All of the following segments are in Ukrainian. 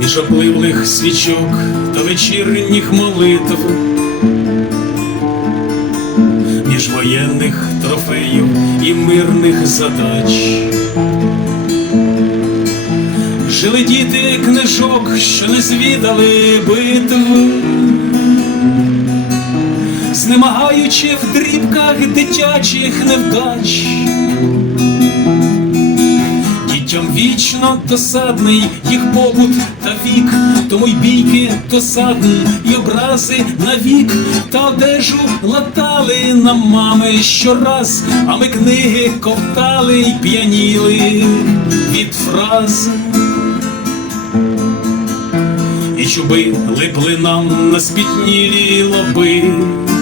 Між опливлих свічок та вечірніх молитв, між воєнних трофеїв і мирних задач. Жили діти книжок, що не звідали битв, знемагаючи в дрібках дитячих невдач. Дітям вічно досадний їх побут та вік, тому й бійки досадні й образи на вік, та одежу латали нам мами щораз, а ми книги ковтали й п'яніли від фраз. І чуби липли нам на спітнілі лоби, і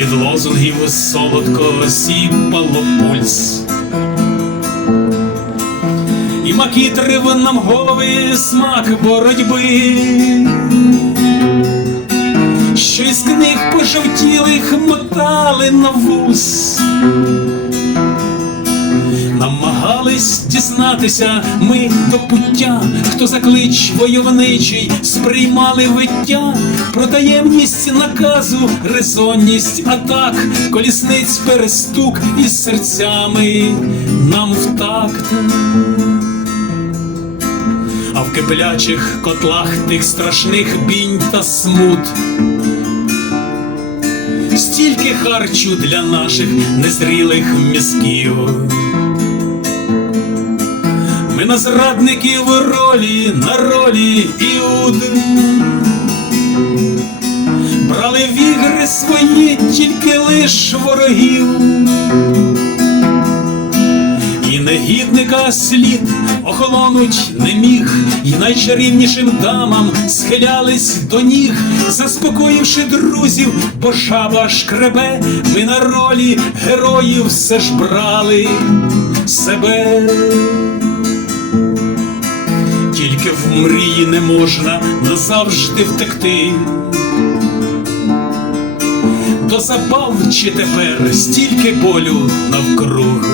від лозунгів солодко сіпало пульс. І макітрив нам голови смак боротьби, що із книг пожовтілих мотали на вус. Намагались ми до пуття, хто за клич войовничий сприймали виття, про таємність наказу, резонність атак, колісниць перестук із серцями нам в такт. А в киплячих котлах тих страшних бінь та смут. Стільки харчу для наших незрілих мізків. На зрадників ролі, на ролі іуд Брали в ігри свої тільки лиш ворогів, і негідника слід охолонуть не міг, і найчарівнішим дамам схилялись до ніг, заспокоївши друзів, бо жаба шкребе, ми на ролі героїв все ж брали себе. Мрії не можна назавжди втекти. До забав чи тепер стільки болю навкруг.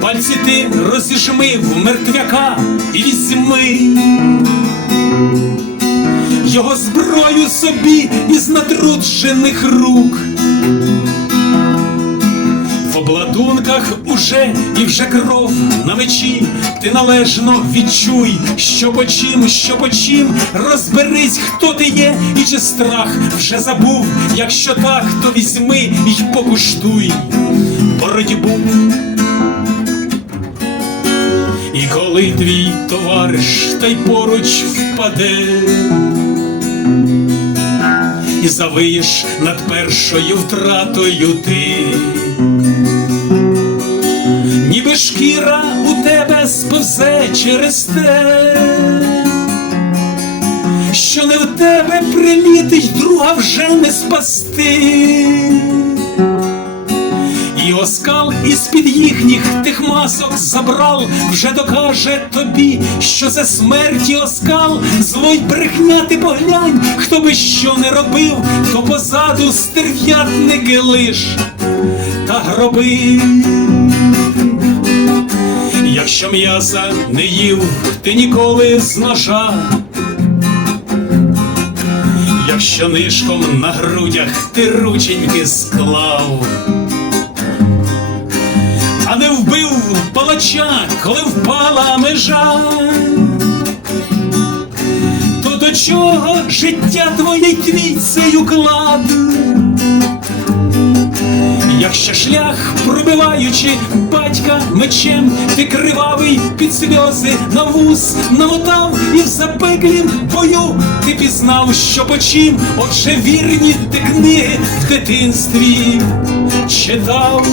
Пальці ти розіжми в мертвяка і візьми його зброю собі із натруджених рук. Обладунках уже і вже кров на мечі, ти належно відчуй, що по чим, що по чим, розберись, хто ти є, і чи страх вже забув. Якщо так, то візьми й покуштуй боротьбу. І коли твій товариш та й поруч впаде, і завиєш над першою втратою ти шкіра у тебе сповзе через те, що не в тебе прилітить, друга вже не спасти. І оскал із-під їхніх тих масок забрал, вже докаже тобі, що це смерті оскал, злой брехня ти поглянь, хто би що не робив, то позаду стерв'ятники лиш та гроби. Якщо м'яса не їв ти ніколи з ножа, якщо нишком на грудях ти рученьки склав, а не вбив палача, коли впала межа, то до чого життя твоє твій цей? Якщо шлях, пробиваючи батька мечем, ти кривавий під сльози на вуз намотав, і в запеклім бою ти пізнав, що почим, отже вірні ти книги в дитинстві читав.